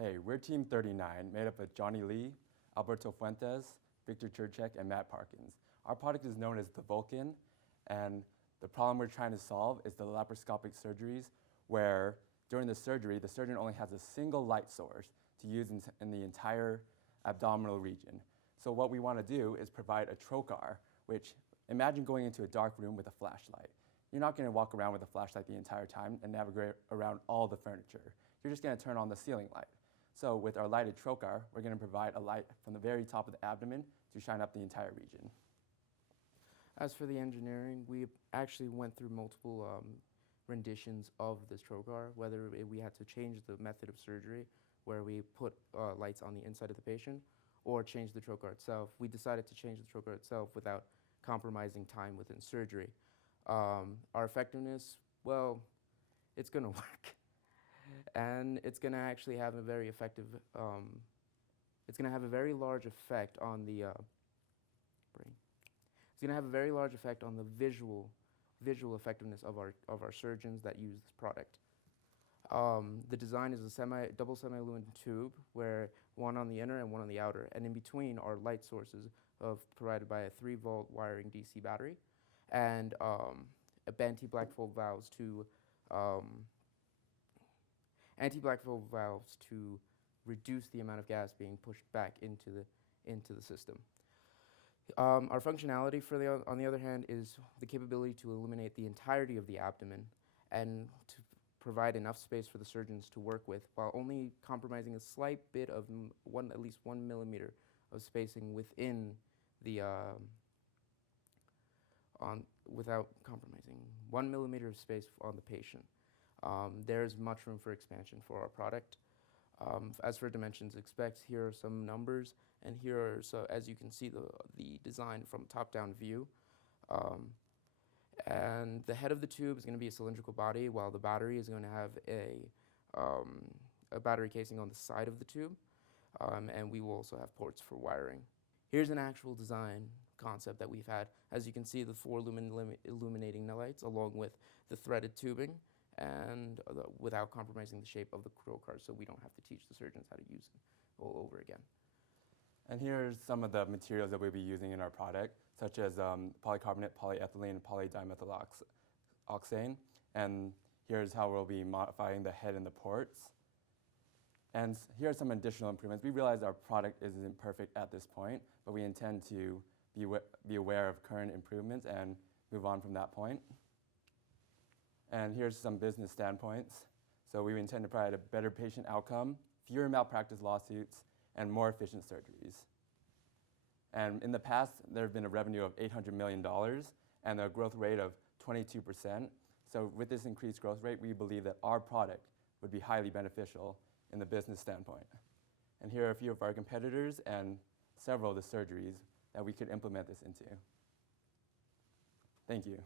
Hey, we're Team 39, made up of Johnny Lee, Alberto Fuentes, Victor Churchek, and Matt Parkins. Our product is known as the Vulcan, and the problem we're trying to solve is the laparoscopic surgeries where during the surgery, the surgeon only has a single light source to use in the entire abdominal region. So what we want to do is provide a trocar, which imagine going into a dark room with a flashlight. You're not going to walk around with a flashlight the entire time and navigate around all the furniture. You're just going to turn on the ceiling light. So with our lighted trocar, we're going to provide a light from the very top of the abdomen to shine up the entire region. As for the engineering, we actually went through multiple renditions of this trocar, whether we had to change the method of surgery, where we put lights on the inside of the patient, or change the trocar itself. We decided to change the trocar itself without compromising time within surgery. Our effectiveness, well, it's going to work. And it's going to actually have a very effective, it's going to have a very large effect on the brain. It's going to have a very large effect on the visual effectiveness of our surgeons that use this product. The design is a double semi-lumen tube, where one on the inner and one on the outer, and in between are light sources provided by a 3-volt wiring DC battery, and anti-blackfold valves to reduce the amount of gas being pushed back into the system. Our functionality, on the other hand, is the capability to illuminate the entirety of the abdomen and to provide enough space for the surgeons to work with, while only compromising a slight bit of at least 1 millimeter of spacing within the without compromising 1 millimeter of space on the patient. There's much room for expansion for our product. As for dimensions, here are some numbers, and here are, so as you can see, the design from top-down view. And the head of the tube is going to be a cylindrical body, while the battery is going to have a battery casing on the side of the tube, and we will also have ports for wiring. Here's an actual design concept that we've had. As you can see, the 4 illuminating lights along with the threaded tubing, and without compromising the shape of the trocar, so we don't have to teach the surgeons how to use it all over again. And here's some of the materials that we'll be using in our product, such as polycarbonate, polyethylene, and polydimethyloxane. And here's how we'll be modifying the head and the ports. And here are some additional improvements. We realize our product isn't perfect at this point, but we intend to be aware of current improvements and move on from that point. And here's some business standpoints. So we intend to provide a better patient outcome, fewer malpractice lawsuits, and more efficient surgeries. And in the past, there have been a revenue of $800 million and a growth rate of 22%. So with this increased growth rate, we believe that our product would be highly beneficial in the business standpoint. And here are a few of our competitors and several of the surgeries that we could implement this into. Thank you.